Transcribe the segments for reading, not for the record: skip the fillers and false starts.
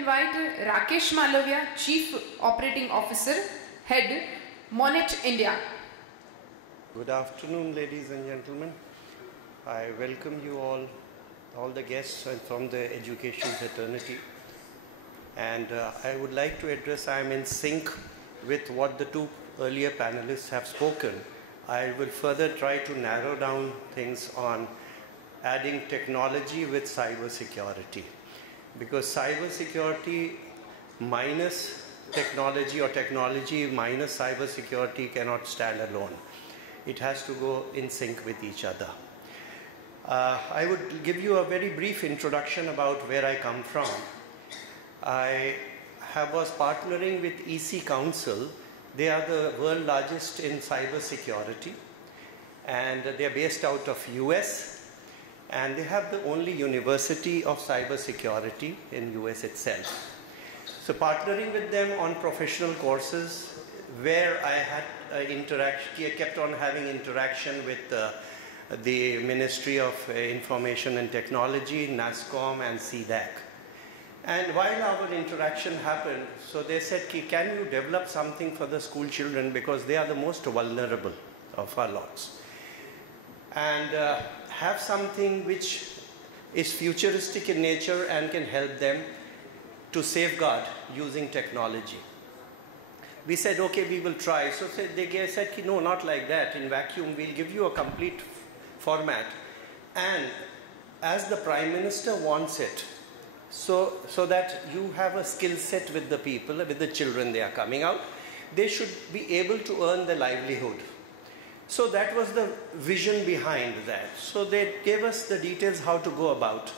invite Rakesh Malaviya, Chief Operating Officer, Head, Monet-India. Good afternoon, ladies and gentlemen. I welcome you all the guests from the education fraternity. And I would like to address, I am in sync with what the two earlier panelists have spoken. I will further try to narrow down things on adding technology with cyber security. Because cyber security minus technology or technology minus cyber security cannot stand alone. It has to go in sync with each other. I would give you a very brief introduction about where I come from. I was partnering with EC Council. They are the world largest in cyber security, and they are based out of US. And they have the only university of cyber security in US itself. So partnering with them on professional courses where I had kept on having interaction with the Ministry of Information and Technology, NASSCOM and CDAC. And while our interaction happened, so they said, can you develop something for the school children because they are the most vulnerable of our lots. And have something which is futuristic in nature and can help them to safeguard using technology. We said, okay, we will try. So they said, no, not like that. In vacuum, we'll give you a complete format. And as the Prime Minister wants it, so that you have a skill set with the people, with the children they are coming out, they should be able to earn their livelihood. So that was the vision behind that. So they gave us the details how to go about.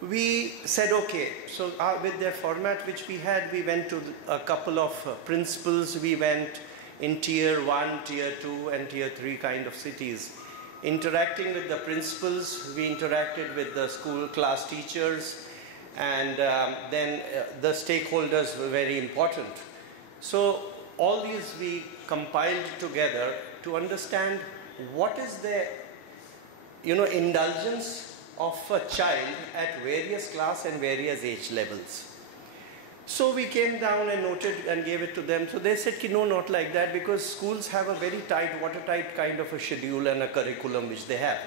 We said, okay, so with their format which we had, we went to a couple of principals. We went in tier 1, tier 2 and tier 3 kind of cities. Interacting with the principals, we interacted with the school class teachers, and then the stakeholders were very important. So all these we compiled together to understand what is the indulgence of a child at various class and various age levels. So we came down and noted and gave it to them. So they said, no, not like that, because schools have a very tight, watertight kind of a schedule and a curriculum which they have.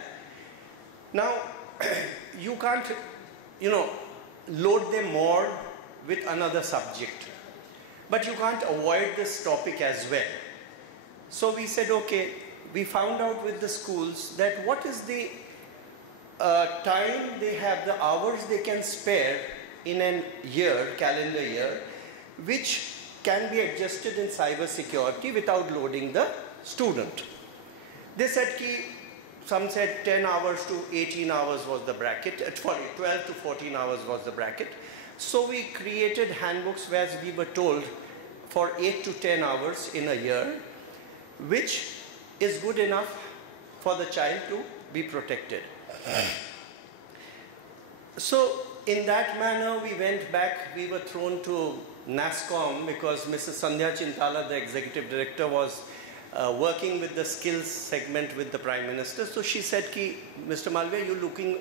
Now, you can't, load them more with another subject. But you can't avoid this topic as well. So we said, okay, we found out with the schools that what is the time they have, the hours they can spare in a year, calendar year, which can be adjusted in cyber security without loading the student. They said, some said 10 hours to 18 hours was the bracket, 12 to 14 hours was the bracket. So we created handbooks where we were told for 8 to 10 hours in a year, which is good enough for the child to be protected. So in that manner we went back, we were thrown to NASSCOM because Mrs. Sandhya Chintala, the executive director, was working with the skills segment with the Prime Minister. So she said, Mr. Malaviya, you looking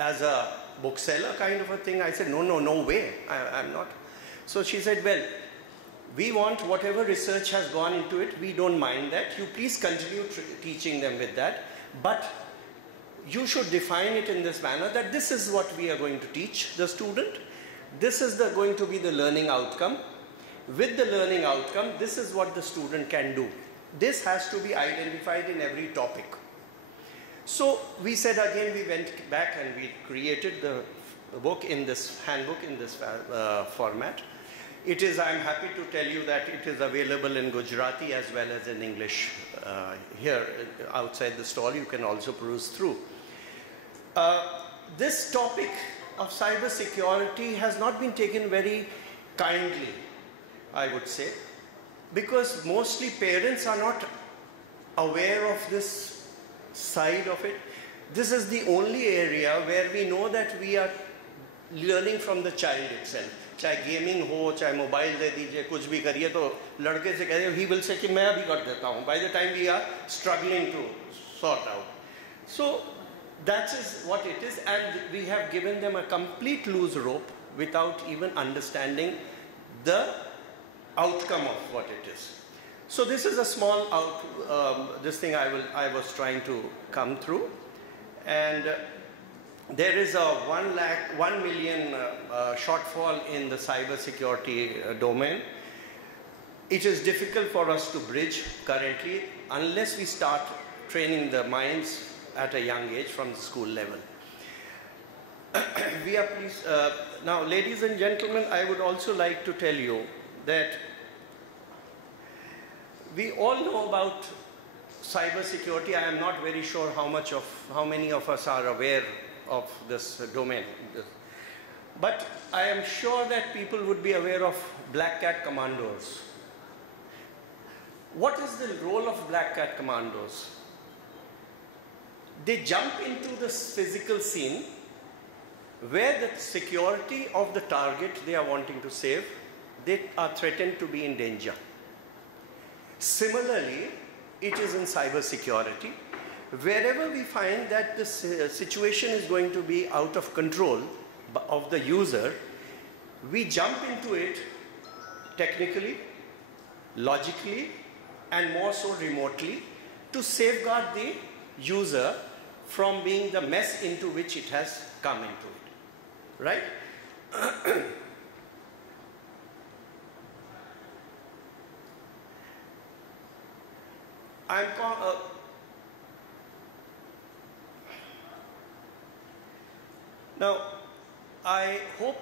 as a bookseller kind of a thing? I said, no way, I'm not. So she said, well, we want whatever research has gone into it, we don't mind that. You please continue teaching them with that. But you should define it in this manner that this is what we are going to teach the student. This is going to be the learning outcome. With the learning outcome, this is what the student can do. This has to be identified in every topic. So we said again, we went back and we created the book in this handbook in this format. It is, I'm happy to tell you that it is available in Gujarati as well as in English. Here outside the stall you can also peruse through. This topic of cyber security has not been taken very kindly, I would say, because mostly parents are not aware of this side of it. This is the only area where we know that we are learning from the child itself. चाहे gaming हो, चाहे mobile दे दीजिए, कुछ भी करिए, तो लड़के से कह रहे, he will say कि मैं अभी कर देता हूँ. By the time we are struggling to sort out. So that is what it is, and we have given them a complete loose rope. without even understanding the outcome of what it is. So this is a small this thing I was trying to come through, and there is a 1 million shortfall in the cyber security domain. It is difficult for us to bridge currently unless we start training the minds at a young age from the school level. We are pleased. Now, ladies and gentlemen, I would also like to tell you that we all know about cyber security. I am not very sure how many of us are aware of this domain. But I am sure that people would be aware of Black Cat Commandos. What is the role of Black Cat Commandos? They jump into the physical scene where the security of the target they are wanting to save, they are threatened to be in danger. Similarly, it is in cyber security. Wherever we find that the situation is going to be out of control of the user, we jump into it technically, logically, and more so remotely to safeguard the user from being the mess into which it has come into it. Right? Now, I hope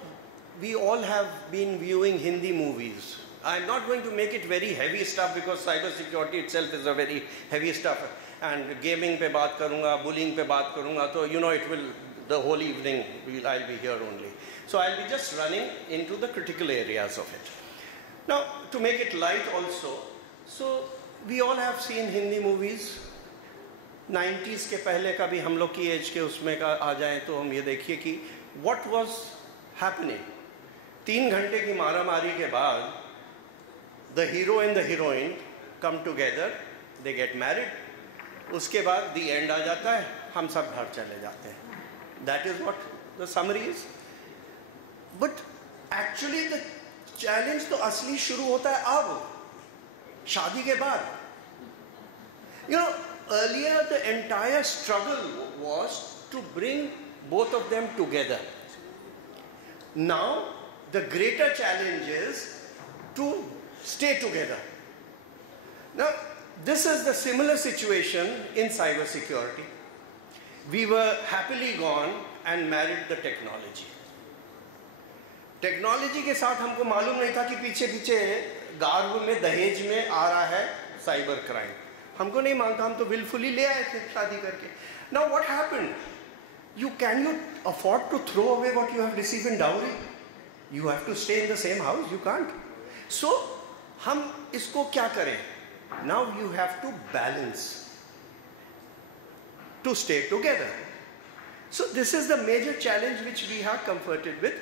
we all have been viewing Hindi movies. I'm not going to make it very heavy stuff because cyber security itself is a very heavy stuff. And gaming pe baat karunga, bullying pe baat karunga, so you know it will, the whole evening I'll be here only. So I'll be just running into the critical areas of it. Now, to make it light also, so we all have seen Hindi movies. 90s के पहले का भी हम लोग की as के उसमें का आ जाएं तो हम ये देखिए कि what was happening. 3 घंटे की मारामारी के बाद the hero and the heroine come together, they get married. उसके बाद the end आ जाता है, हम सब घर चले जाते हैं. That is what the summary is. But actually the challenge तो असली शुरू होता है अब, शादी के बाद. You know, earlier the entire struggle was to bring both of them together. Now the greater challenge is to stay together. Now this is the similar situation in cyber security. We were happily gone and married the technology. Technology के साथ हमको मालूम नहीं था कि पीछे पीछे garb में दहेज में आ रहा है साइबर क्राइम. हमको नहीं मालूम, हम तो विलफुली ले आए थे शादी करके. Now what happened? Can you afford to throw away what you have received in dowry? You have to stay in the same house, you can't. So हम इसको क्या करें? Now you have to balance to stay together. So this is the major challenge which we have comforted with.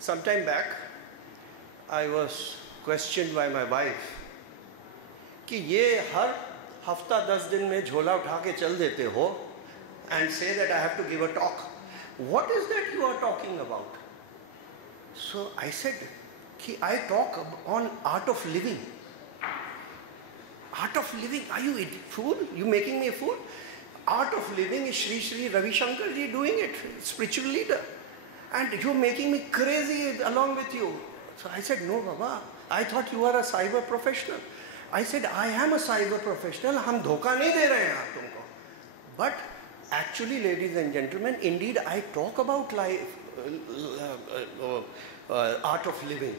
Some time back, I was questioned by my wife कि ये हर हफ्ता 10 दिन में झोला उठा के चल देते हो and say that I have to give a talk. What is that you are talking about? So I said कि I talk on art of living. Art of living? Are you a fool? You making me a fool? Art of living is Sri Sri Ravi Shankar ji doing it, spiritual leader. And you're making me crazy along with you. So I said, no Baba, I thought you are a cyber professional. I said, I am a cyber professional. हम धोखा नहीं दे रहे हैं आप तुमको. But actually, ladies and gentlemen, indeed I talk about life, art of living.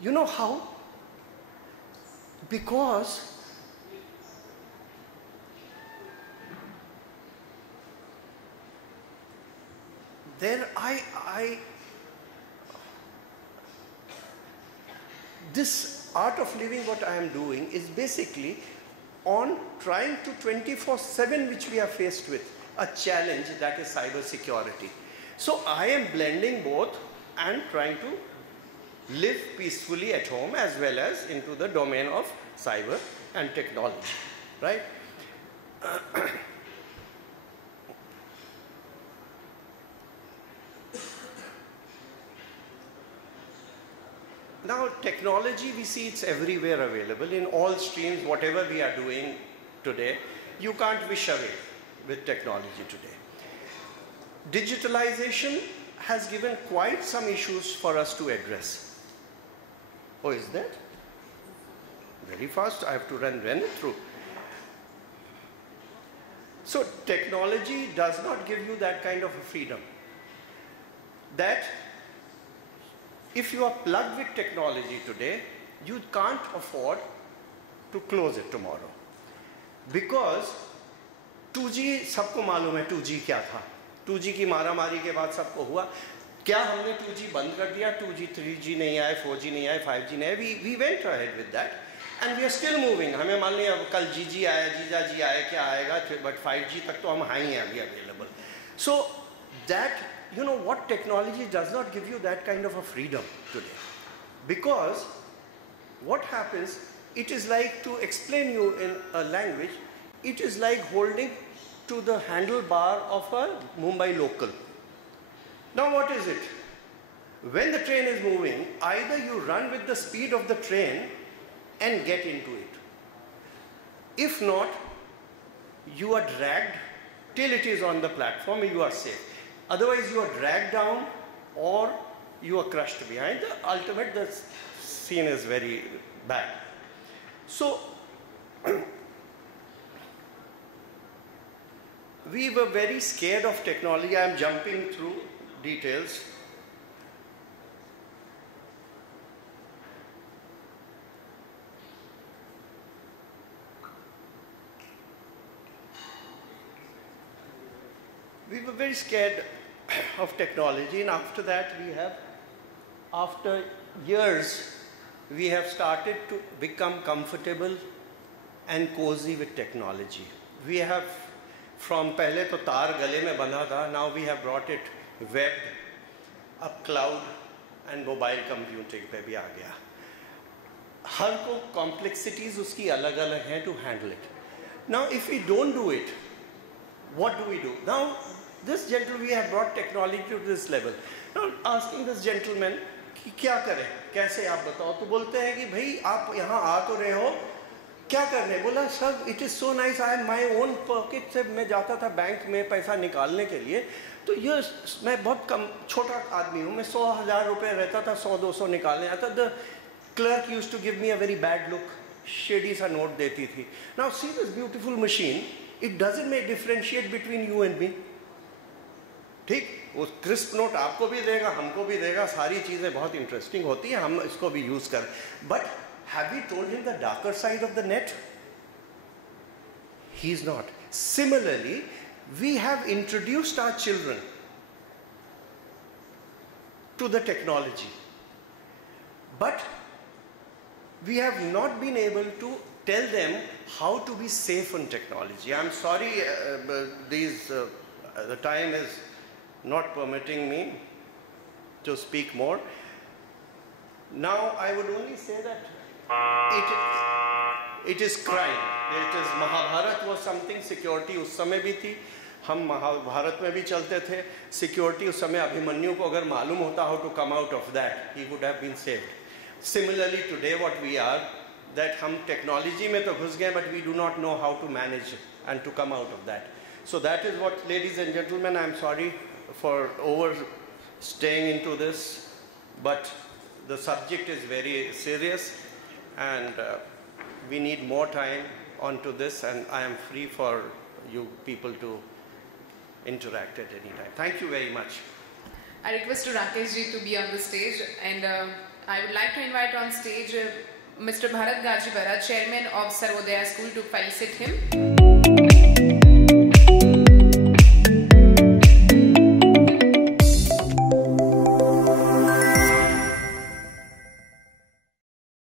You know how? Because there this art of living, what I am doing is basically on trying to 24/7, which we are faced with, a challenge that is cyber security. So I am blending both and trying to live peacefully at home as well as into the domain of cyber and technology, right? Now technology, we see it's everywhere available in all streams. Whatever we are doing today, you can't wish away with technology today. Digitalization has given quite some issues for us to address. Oh, is that? Very fast, I have to run it through. So technology does not give you that kind of a freedom. That if you are plugged with technology today, you can't afford to close it tomorrow. Because 2G, सबको मालूम है 2G क्या था. 2G की मारामारी के बाद सबको हुआ. क्या हमने 2G बंद कर दिया? 2G, 3G नहीं आए, 4G नहीं आए, 5G नहीं आए. We went ahead with that. And we are still moving. हमें मान लिया कल GG आया, जीजा जी आया, क्या आएगा? But 5G तक तो हम हाई हैं अभी available. So that, you know, what technology does not give you that kind of a freedom today. Because what happens, it is like, to explain you in a language, it is like holding to the handlebar of a Mumbai local. Now what is it? When the train is moving, either you run with the speed of the train and get into it. If not, you are dragged till it is on the platform, you are safe. Otherwise you are dragged down or you are crushed behind. The ultimate, the scene is very bad. So we were very scared of technology. I am jumping through details. We were very scared of technology, and after that after years, we have started to become comfortable and cozy with technology. We have, from पहले तो तार गले में बंधा था, now we have brought it web, up cloud and mobile computing पे भी आ गया. हर को complexities उसकी अलग-अलग हैं to handle it. Now if we don't do it, what do we do? Now this gentleman, we have brought technology to this level. Now asking this gentleman कि क्या करें, कैसे आप बताओ, तो बोलते हैं कि भाई आप यहाँ आ तो रहे हो, क्या कर रहे हैं? बोला sir it is so nice, I have my own pocket से मैं जाता था बैंक में पैसा निकालने के लिए, तो ये मैं बहुत कम छोटा आदमी हूँ, मैं 100,000 रुपये रहता था, 100-200 निकालने आता. The clerk used to give me a very bad look, shady सा नोट देती थी. Now see this beautiful machine, it doesn't make differentiate between you and me. ठीक, वो क्रिस्प नोट आपको भी देगा, हमको भी देगा, सारी चीज़ें बहुत इंटरेस्टिंग होती हैं, हम इसको भी यूज़ कर. But have we told him the darker side of the net? He is not. Similarly, we have introduced our children to the technology, but we have not been able to tell them how to be safe on technology. I'm sorry, the time is not permitting me to speak more. Now I would only say that it is crime. It is Mahabharat was something, security उस समय भी थी, हम महाभारत में भी चलते थे. Security उस समय अभिमन्यु को अगर मालूम होता how to come out of that, he would have been saved. Similarly today what we are, that हम technology में तो घुस गए, but we do not know how to manage and to come out of that. So that is what, ladies and gentlemen, I am sorry for overstaying into this, but the subject is very serious and we need more time onto this, and I am free for you people to interact at any time. Thank you very much. I request to Rakesh ji to be on the stage, and I would like to invite on stage Mr. Bharat Gajibara, Chairman of Sarvodaya School, to felicit him.